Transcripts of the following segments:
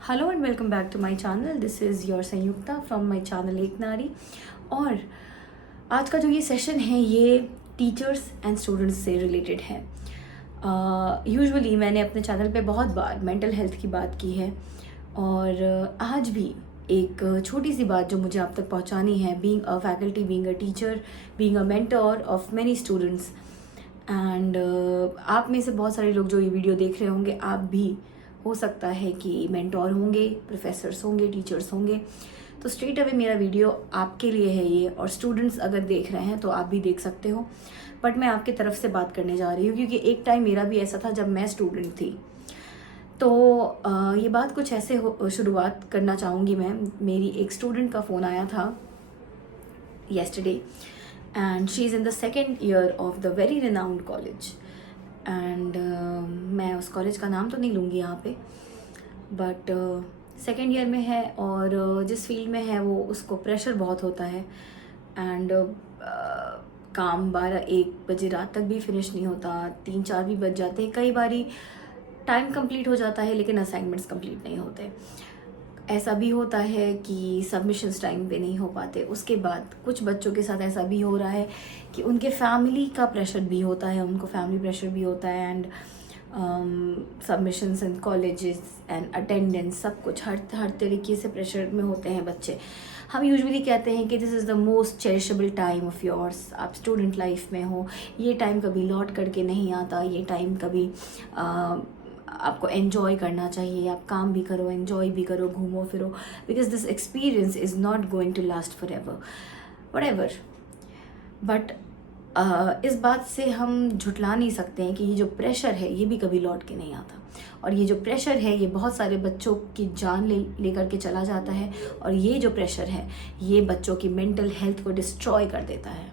Hello and welcome back to my channel. This is your Sanyukta from my channel Ek Nari. और आज का जो ये सेशन है ये टीचर्स एंड स्टूडेंट्स से रिलेटेड है। यूजुअली मैंने अपने चैनल पे बहुत बार मेंटल हेल्थ की बात की है और आज भी एक छोटी सी बात जो मुझे आप तक पहुंचानी है, being a faculty, being a teacher, being a mentor of many students and आप में से बहुत सारे लोग जो ये वीडियो देख रहे होंगे, आप भी हो सकता है कि मेंटोर होंगे, प्रोफेसर्स होंगे, टीचर्स होंगे। तो स्ट्रेट अवे मेरा वीडियो आपके लिए है ये, और स्टूडेंट्स अगर देख रहे हैं तो आप भी देख सकते हो। बट मैं आपकी तरफ से बात करने जा रही हूँ क्योंकि एक टाइम मेरा भी ऐसा था जब मैं स्टूडेंट थी। तो ये बात कुछ ऐसे शुरुआत करना चाहूँगी मैं। मेरी एक स्टूडेंट का फ़ोन आया था yesterday and she is in the second year of the very renowned college and मैं उस कॉलेज का नाम तो नहीं लूँगी यहाँ पे, बट सेकेंड ईयर में है और जिस फील्ड में है वो उसको प्रेशर बहुत होता है एंड काम 12-1 बजे रात तक भी फिनिश नहीं होता, 3-4 भी बज जाते हैं। कई बारी टाइम कंप्लीट हो जाता है लेकिन असाइनमेंट्स कंप्लीट नहीं होते। ऐसा भी होता है कि सबमिशंस टाइम पे नहीं हो पाते। उसके बाद कुछ बच्चों के साथ ऐसा भी हो रहा है कि उनके फैमिली का प्रेशर भी होता है, उनको फैमिली प्रेशर भी होता है and submissions and colleges and attendance सब कुछ हर तरीके से प्रेशर में होते हैं बच्चे। हम यूजुअली कहते हैं कि this is the most cherishable time of yours. आप स्टूडेंट लाइफ में हो, ये टाइम कभी लौट करके नहीं आता, ये टाइम कभी आपको एन्जॉय करना चाहिए। आप काम भी करो, एन्जॉय भी करो, घूमो फिरो, because this experience is not going to last forever what. But इस बात से हम झुटला नहीं सकते हैं कि ये जो प्रेशर है ये भी कभी लौट के नहीं आता, और ये जो प्रेशर है ये बहुत सारे बच्चों की जान ले करके चला जाता है, और ये जो प्रेशर है ये बच्चों की मेंटल हेल्थ को डिस्ट्रॉय कर देता है।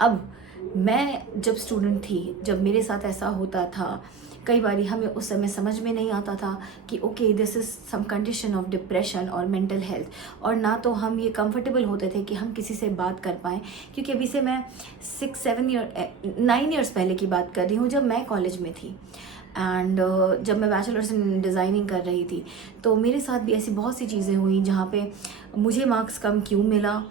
अब मैं जब स्टूडेंट थी, जब मेरे साथ ऐसा होता था, कई बारी हमें उस समय समझ में नहीं आता था कि okay this is some condition of depression और मेंटल हेल्थ, और ना तो हम ये कंफर्टेबल होते थे कि हम किसी से बात कर पाएँ। क्योंकि अभी से मैं 9 ईयर्स पहले की बात कर रही हूँ जब मैं कॉलेज में थी एंड जब मैं बैचलर्स इन डिज़ाइनिंग कर रही थी तो मेरे साथ भी ऐसी बहुत सी चीज़ें हुई जहाँ पे मुझे मार्क्स कम क्यों मिला,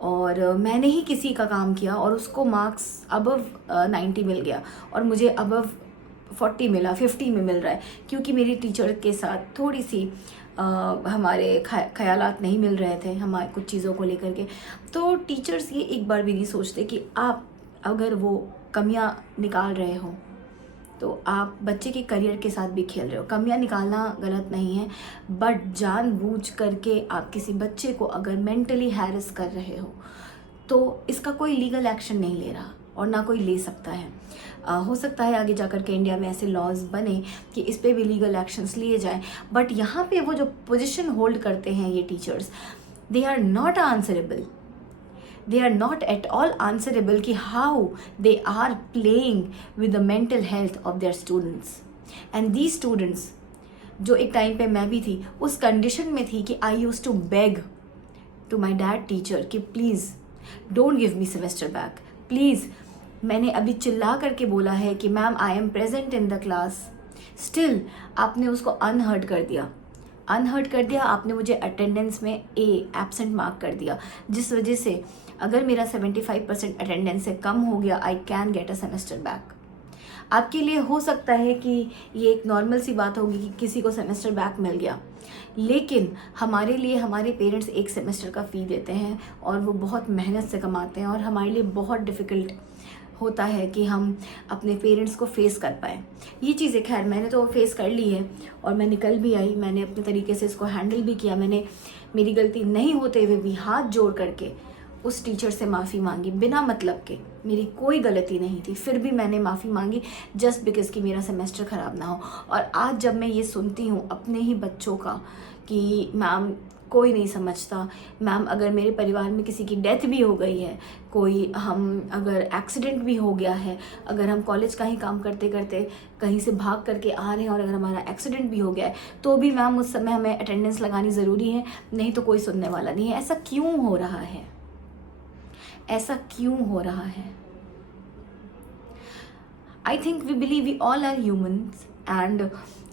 और मैंने ही किसी का काम किया और उसको मार्क्स अबव 90 मिल गया और मुझे अबव 40 मिला, 50 में मिल रहा है, क्योंकि मेरी टीचर के साथ थोड़ी सी हमारे ख्यालात नहीं मिल रहे थे हमारे कुछ चीज़ों को लेकर के। तो टीचर्स ये एक बार भी नहीं सोचते कि आप अगर वो कमियां निकाल रहे हो तो आप बच्चे के करियर के साथ भी खेल रहे हो। कमियां निकालना गलत नहीं है, बट जानबूझ करके आप किसी बच्चे को अगर मेंटली हैरेस कर रहे हो तो इसका कोई लीगल एक्शन नहीं ले रहा और ना कोई ले सकता है। हो सकता है आगे जाकर के इंडिया में ऐसे लॉज बने कि इस पे भी लीगल एक्शंस लिए जाएं, बट यहाँ पे वो जो पोजीशन होल्ड करते हैं ये teachers, they are not answerable. they are not at all answerable कि how they are playing with the mental health of their students and these students, जो एक टाइम पे मैं भी थी, उस कंडीशन में थी कि I used to beg to my dad teacher कि please don't give me semester back, please. मैंने अभी चिल्ला करके बोला है कि ma'am I am present in the class, still आपने उसको अनहर्ड कर दिया, आपने मुझे अटेंडेंस में एब्सेंट मार्क कर दिया, जिस वजह से अगर मेरा 75% अटेंडेंस से कम हो गया I can get a semester back. आपके लिए हो सकता है कि ये एक नॉर्मल सी बात होगी कि किसी को सेमेस्टर बैक मिल गया, लेकिन हमारे लिए हमारे पेरेंट्स एक सेमेस्टर का फ़ी देते हैं और वो बहुत मेहनत से कमाते हैं, और हमारे लिए बहुत डिफ़िकल्ट होता है कि हम अपने पेरेंट्स को फेस कर पाएँ। ये चीज़ें खैर मैंने तो फेस कर ली है और मैं निकल भी आई, मैंने अपने तरीके से इसको हैंडल भी किया। मैंने मेरी गलती नहीं होते हुए भी हाथ जोड़ करके उस टीचर से माफ़ी मांगी बिना मतलब के, मेरी कोई गलती नहीं थी, फिर भी मैंने माफ़ी मांगी जस्ट बिकॉज़ कि मेरा सेमेस्टर ख़राब ना हो। और आज जब मैं ये सुनती हूँ अपने ही बच्चों का कि मैम कोई नहीं समझता, मैम अगर मेरे परिवार में किसी की डेथ भी हो गई है, कोई हम अगर एक्सीडेंट भी हो गया है, अगर हम कॉलेज का ही काम करते करते कहीं से भाग करके आ रहे हैं और अगर हमारा एक्सीडेंट भी हो गया है तो भी मैम उस समय हमें अटेंडेंस लगानी ज़रूरी है, नहीं तो कोई सुनने वाला नहीं है। ऐसा क्यों हो रहा है? ऐसा क्यों हो रहा है? I think we believe we all are humans and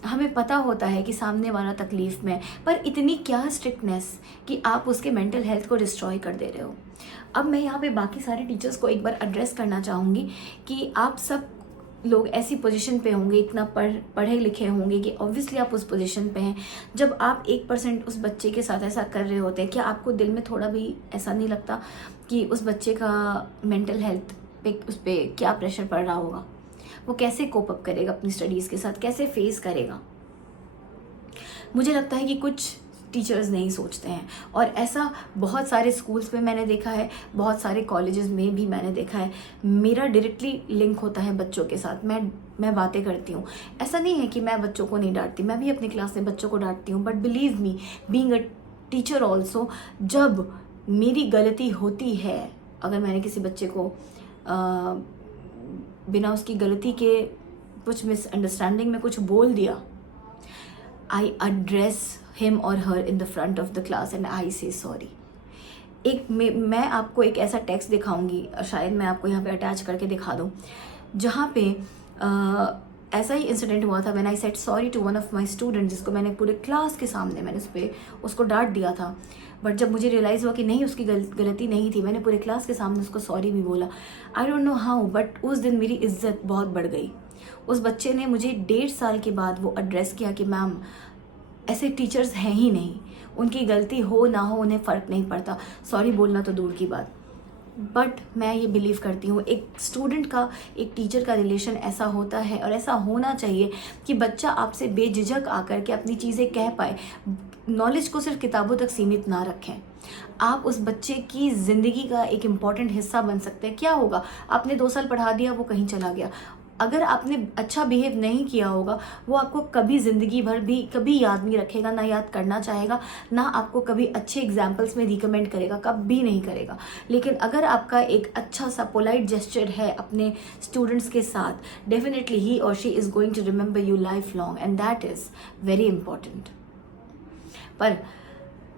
हमें पता होता है कि सामने वाला तकलीफ़ में, पर इतनी क्या स्ट्रिक्टनेस कि आप उसके मेंटल हेल्थ को डिस्ट्रॉय कर दे रहे हो। अब मैं यहाँ पे बाकी सारे टीचर्स को एक बार एड्रेस करना चाहूँगी कि आप सब लोग ऐसी पोजीशन पे होंगे, इतना पढ़े लिखे होंगे कि ऑब्वियसली आप उस पोजीशन पे हैं। जब आप 1% उस बच्चे के साथ ऐसा कर रहे होते हैं, क्या आपको दिल में थोड़ा भी ऐसा नहीं लगता कि उस बच्चे का मेंटल हेल्थ पे, उस पर क्या प्रेशर पड़ रहा होगा? वो कैसे कोप अप करेगा अपनी स्टडीज़ के साथ, कैसे फेस करेगा? मुझे लगता है कि कुछ टीचर्स नहीं सोचते हैं, और ऐसा बहुत सारे स्कूल्स में मैंने देखा है, बहुत सारे कॉलेजेस में भी मैंने देखा है। मेरा डायरेक्टली लिंक होता है बच्चों के साथ, मैं बातें करती हूँ। ऐसा नहीं है कि मैं बच्चों को नहीं डांटती, मैं भी अपनी क्लास में बच्चों को डांटती हूँ, but believe me, being a teacher also, जब मेरी गलती होती है, अगर मैंने किसी बच्चे को बिना उसकी गलती के कुछ मिसअंडरस्टैंडिंग में कुछ बोल दिया, I address him or her in the front of the class and I say sorry. मैं आपको एक ऐसा टेक्स्ट दिखाऊंगी, शायद मैं आपको यहाँ पे अटैच करके दिखा दूँ, जहाँ पे ऐसा ही इंसिडेंट हुआ था। When I said sorry to one of my student, जिसको मैंने पूरे क्लास के सामने मैंने उसको डांट दिया था, बट जब मुझे रियलाइज़ हुआ कि नहीं, उसकी गलती नहीं थी, मैंने पूरे क्लास के सामने उसको सॉरी भी बोला। I don't know how, but उस दिन मेरी इज्जत बहुत बढ़ गई। उस बच्चे ने मुझे 1.5 साल के बाद वो एड्रेस किया कि मैम, ऐसे टीचर्स हैं ही नहीं, उनकी गलती हो ना हो उन्हें फ़र्क नहीं पड़ता, सॉरी बोलना तो दूर की बात। बट मैं ये बिलीव करती हूँ, एक स्टूडेंट का एक टीचर का रिलेशन ऐसा होता है और ऐसा होना चाहिए कि बच्चा आपसे बेझिझक आकर के अपनी चीज़ें कह पाए। नॉलेज को सिर्फ किताबों तक सीमित ना रखें, आप उस बच्चे की ज़िंदगी का एक इम्पॉर्टेंट हिस्सा बन सकते हैं। क्या होगा, आपने 2 साल पढ़ा दिया, वो कहीं चला गया, अगर आपने अच्छा बिहेव नहीं किया होगा, वो आपको कभी ज़िंदगी भर भी कभी याद नहीं रखेगा, ना याद करना चाहेगा, ना आपको कभी अच्छे एग्जाम्पल्स में रिकमेंड करेगा, कभी नहीं करेगा। लेकिन अगर आपका एक अच्छा सा पोलाइट जेस्चर है अपने स्टूडेंट्स के साथ, डेफिनेटली ही और she is going to remember you life long, and that is very important. पर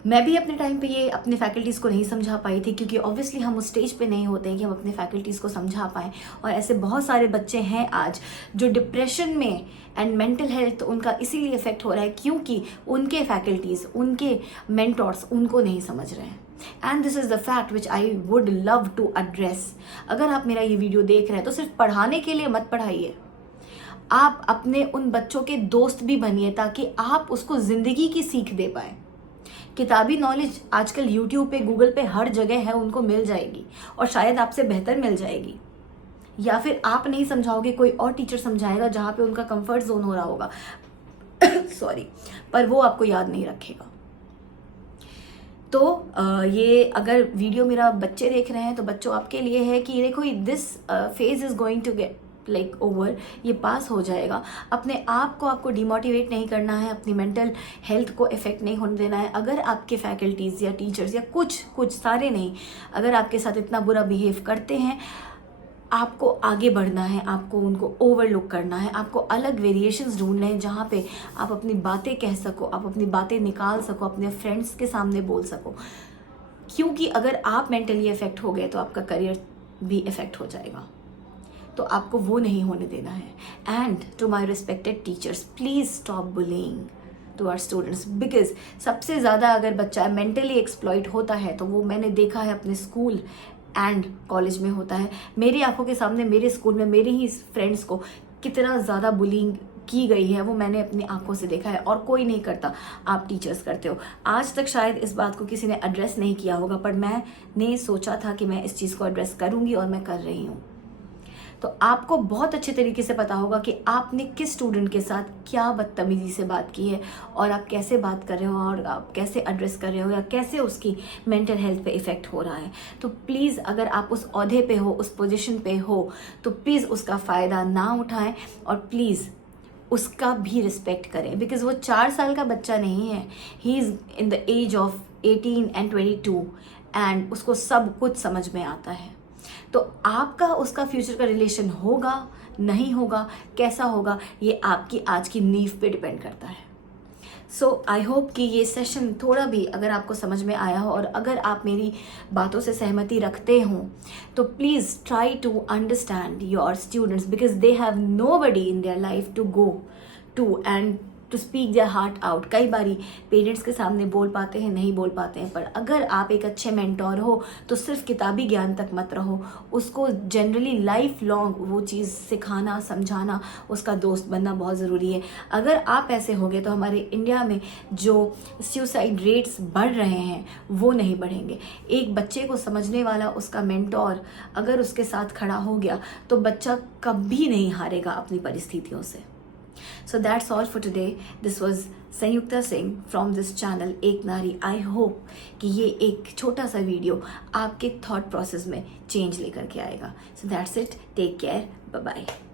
मैं भी अपने टाइम पे ये अपने फैकल्टीज़ को नहीं समझा पाई थी, क्योंकि ऑब्वियसली हम उस स्टेज पे नहीं होते हैं कि हम अपने फैकल्टीज़ को समझा पाएँ। और ऐसे बहुत सारे बच्चे हैं आज जो डिप्रेशन में, एंड मेंटल हेल्थ उनका इसीलिए इफेक्ट हो रहा है क्योंकि उनके फैकल्टीज़, उनके मेंटोर्स उनको नहीं समझ रहे हैं। And this is the fact which I would love to address. अगर आप मेरा ये वीडियो देख रहे हैं तो सिर्फ पढ़ाने के लिए मत पढ़ाइए, आप अपने उन बच्चों के दोस्त भी बनिए, ताकि आप उसको ज़िंदगी की सीख दे पाए। किताबी नॉलेज आजकल यूट्यूब पे, गूगल पे हर जगह है, उनको मिल जाएगी, और शायद आपसे बेहतर मिल जाएगी। या फिर आप नहीं समझाओगे, कोई और टीचर समझाएगा जहाँ पे उनका कंफर्ट जोन हो रहा होगा सॉरी, पर वो आपको याद नहीं रखेगा। तो ये अगर वीडियो मेरा बच्चे देख रहे हैं तो बच्चों आपके लिए है कि देखो, this phase is going to get like over, ये पास हो जाएगा। अपने आप को आपको डिमोटिवेट नहीं करना है, अपनी मेंटल हेल्थ को इफेक्ट नहीं होने देना है। अगर आपके फैकल्टीज़ या टीचर्स या कुछ सारे नहीं, अगर आपके साथ इतना बुरा बिहेव करते हैं, आपको आगे बढ़ना है, आपको उनको ओवरलुक करना है, आपको अलग वेरिएशंस ढूंढने हैं जहाँ पे आप अपनी बातें कह सको, आप अपनी बातें निकाल सको, अपने फ्रेंड्स के सामने बोल सको। क्योंकि अगर आप मेंटली इफेक्ट हो गए तो आपका करियर भी इफेक्ट हो जाएगा, तो आपको वो नहीं होने देना है। And to my respected teachers, please stop bullying to our students, because सबसे ज़्यादा अगर बच्चा मेंटली एक्सप्लॉइट होता है तो वो मैंने देखा है अपने स्कूल एंड कॉलेज में होता है। मेरी आंखों के सामने मेरे स्कूल में मेरे ही फ्रेंड्स को कितना ज़्यादा बुलिंग की गई है, वो मैंने अपनी आंखों से देखा है, और कोई नहीं करता, आप टीचर्स करते हो। आज तक शायद इस बात को किसी ने एड्रेस नहीं किया होगा, पर मैंने सोचा था कि मैं इस चीज़ को एड्रेस करूँगी और मैं कर रही हूँ। तो आपको बहुत अच्छे तरीके से पता होगा कि आपने किस स्टूडेंट के साथ क्या बदतमीजी से बात की है, और आप कैसे बात कर रहे हो, और आप कैसे एड्रेस कर रहे हो, या कैसे उसकी मेंटल हेल्थ पे इफ़ेक्ट हो रहा है। तो प्लीज़, अगर आप उस ओहदे पे हो, उस पोजीशन पे हो, तो प्लीज़ उसका फ़ायदा ना उठाएं, और प्लीज़ उसका भी रिस्पेक्ट करें, बिकॉज वो 4 साल का बच्चा नहीं है, he is in the age of 18 and 22, and उसको सब कुछ समझ में आता है। तो आपका उसका फ्यूचर का रिलेशन होगा, नहीं होगा, कैसा होगा, ये आपकी आज की नींव पे डिपेंड करता है। सो आई होप कि ये सेशन थोड़ा भी अगर आपको समझ में आया हो, और अगर आप मेरी बातों से सहमति रखते हो, तो please try to understand your students, because they have nobody in their life to go to, and to speak their heart out. कई बारी पेरेंट्स के सामने बोल पाते हैं, नहीं बोल पाते हैं, पर अगर आप एक अच्छे मेंटोर हो तो सिर्फ किताबी ज्ञान तक मत रहो, उसको जनरली लाइफ लॉन्ग वो चीज़ सिखाना, समझाना, उसका दोस्त बनना बहुत ज़रूरी है। अगर आप ऐसे हो गए तो हमारे इंडिया में जो सुसाइड रेट्स बढ़ रहे हैं वो नहीं बढ़ेंगे। एक बच्चे को समझने वाला उसका मेंटोर अगर उसके साथ खड़ा हो गया तो बच्चा कभी नहीं हारेगा अपनी परिस्थितियों से। So that's all for today. This was Sanyukta Singh from this channel Ek Nari. I hope कि ये एक छोटा सा वीडियो आपके थॉट प्रोसेस में चेंज लेकर के आएगा। So that's it, take care, bye bye.